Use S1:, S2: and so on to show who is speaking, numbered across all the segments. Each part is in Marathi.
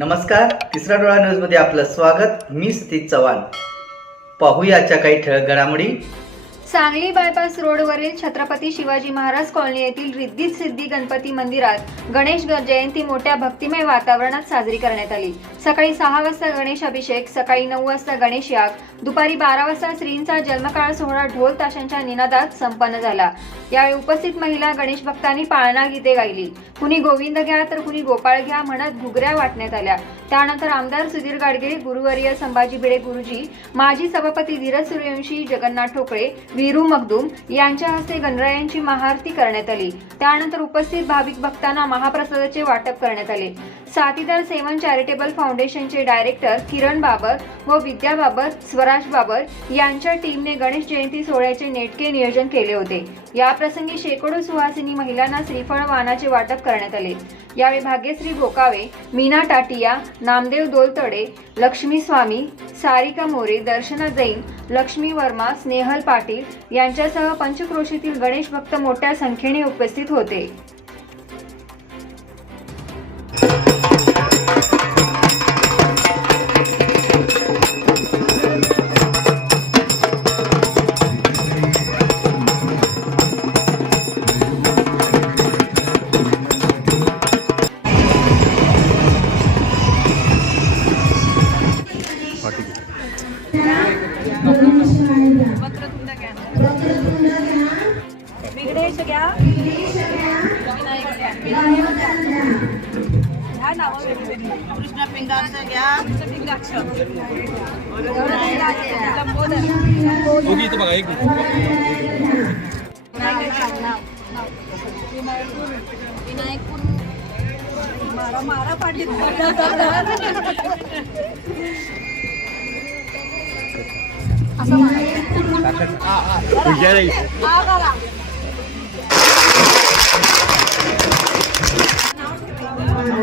S1: नमस्कार तिसरा डोळा न्यूजमध्ये आपलं स्वागत. मी सतीश चव्हाण. पाहूयाच्या काही ठळक घडामोडी.
S2: सांगली बायपास रोडवरील छत्रपती शिवाजी महाराज कॉलनी येथील रिद्धी सिद्धी गणपती मंदिरात गणेश जयंती मोठ्या भक्तिमय वातावरणात साजरी करण्यात आली. सकाळी सहा वाजता गणेश अभिषेक सकाळी नऊ वाजता गणेश याग दुपारी बारा वाजता श्रींचा जन्मकाळ सोहळा ढोल ताशांच्या निनादात संपन्न झाला. यावेळी उपस्थित महिला गणेश भक्तांनी पाळणा गीते गायली. कुणी गोविंद घ्या तर कुणी गोपाळ घ्या म्हणत घुगऱ्या वाटण्यात आल्या. त्यानंतर आमदार सुधीर गाडगे गुरुवर्य संभाजी भिडे गुरुजी माजी सभापती धीरज सूर्यवंशी जगन्नाथ ठोकळे वीरू मगदूम यांच्या हस्ते गणरायांची महाआरती करण्यात आली. त्यानंतर उपस्थित भाविक भक्तांना महाप्रसादाचे वाटप करण्यात आले. साथीदार सेवन चॅरिटेबल फाउंडेशनचे डायरेक्टर किरण बाबर व विद्या बाबर स्वराज बाबर यांच्या टीमने गणेश जयंती सोहळ्याचे नेटके नियोजन केले होते. याप्रसंगी शेकडो सुहासिनी महिलांना श्रीफळ वाहनाचे वाटप करण्यात आले. यावेळी भाग्यश्री गोकावे मीना टाटिया नामदेव दोलतडे लक्ष्मी स्वामी सारिका मोरे दर्शना जैन लक्ष्मी वर्मा स्नेहल पाटील यांच्यासह पंचक्रोशीतील गणेश भक्त मोठ्या संख्येने उपस्थित होते.
S3: विघ्नेश घ्या ह्या नावं वेगवेगळी
S4: कृष्ण पिंगाचं घ्या
S3: पिंगाक्ष लंबोदर
S5: दोघी इथं बघा एक
S3: विनायकपूर मारा मारा पाटील असं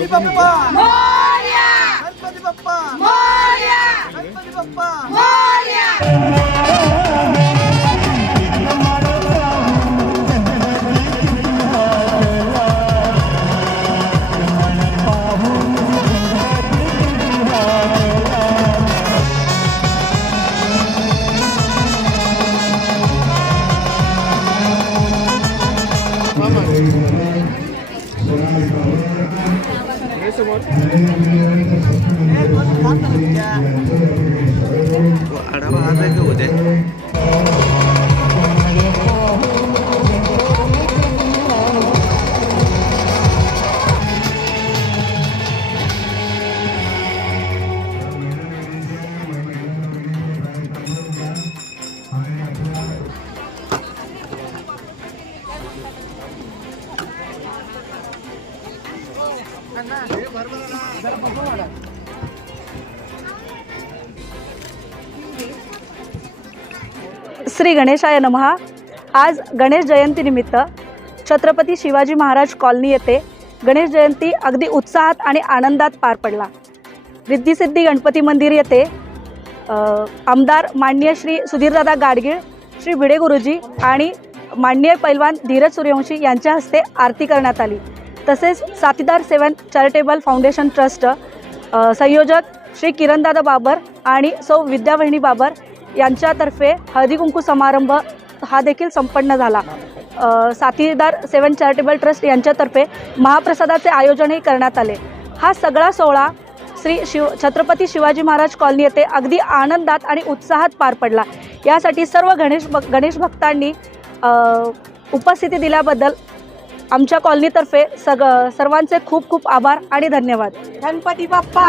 S3: म्हणा हा करा
S4: गणपती बाप्पा गणपती बाप्पा गणपती बाप्पा
S5: आढावा हा काय होते
S3: श्री गणेशाय नमहा. आज गणेश जयंतीनिमित्त छत्रपती शिवाजी महाराज कॉलनी येथे गणेश जयंती अगदी उत्साहात आणि आनंदात पार पडला. रिद्धिसिद्धी गणपती मंदिर येथे आमदार माननीय श्री सुधीरदादा गाडगीळ श्री भिडे गुरुजी आणि माननीय पैलवान धीरज सूर्यवंशी यांच्या हस्ते आरती करण्यात आली. तसेच साथीदार सेवन चॅरिटेबल फाउंडेशन ट्रस्ट संयोजक श्री किरणदादा बाबर आणि सौ विद्यावहिनी बाबर यांच्यातर्फे हळदी कुंकू समारंभ हा देखील संपन्न झाला. साथीदार सेवन चॅरिटेबल ट्रस्ट यांच्यातर्फे महाप्रसादाचे आयोजनही करण्यात आले. हा सगळा सोहळा श्री शिव छत्रपती शिवाजी महाराज कॉलनी येथे अगदी आनंदात आणि उत्साहात पार पडला. यासाठी सर्व गणेश भक गणेश भक्तांनी उपस्थिती दिल्याबद्दल आमच्या कॉलनीतर्फे सग सर्वांचे खूप खूप आभार आणि धन्यवाद.
S4: गणपती बाप्पा!